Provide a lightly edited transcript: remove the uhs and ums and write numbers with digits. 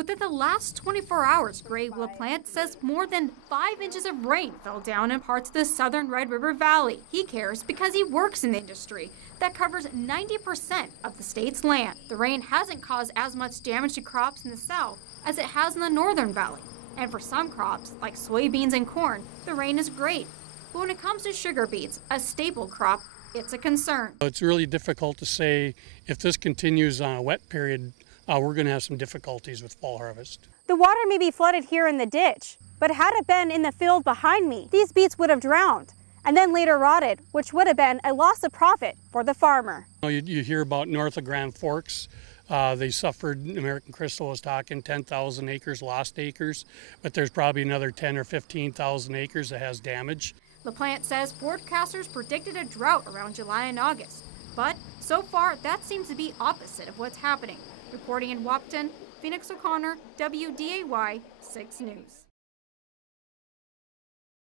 Within the last 24 hours, Greg LaPlante says more than 5 inches of rain fell down in parts of the southern Red River Valley. He cares because he works in the industry that covers 90% of the state's land. The rain hasn't caused as much damage to crops in the south as it has in the northern valley. And for some crops, like soybeans and corn, the rain is great. But when it comes to sugar beets, a staple crop, it's a concern. It's really difficult to say if this continues on a wet period, we're going to have some difficulties with fall harvest. The water may be flooded here in the ditch, but had it been in the field behind me, these beets would have drowned and then later rotted, which would have been a loss of profit for the farmer. You hear about north of Grand Forks. They suffered, American Crystal was talking 10,000 acres, lost acres, but there's probably another 10 or 15,000 acres that has damage. LaPlante says forecasters predicted a drought around July and August, but so far that seems to be opposite of what's happening. Reporting in Wahpeton, Phoenix O'Connor, WDAY 6 News.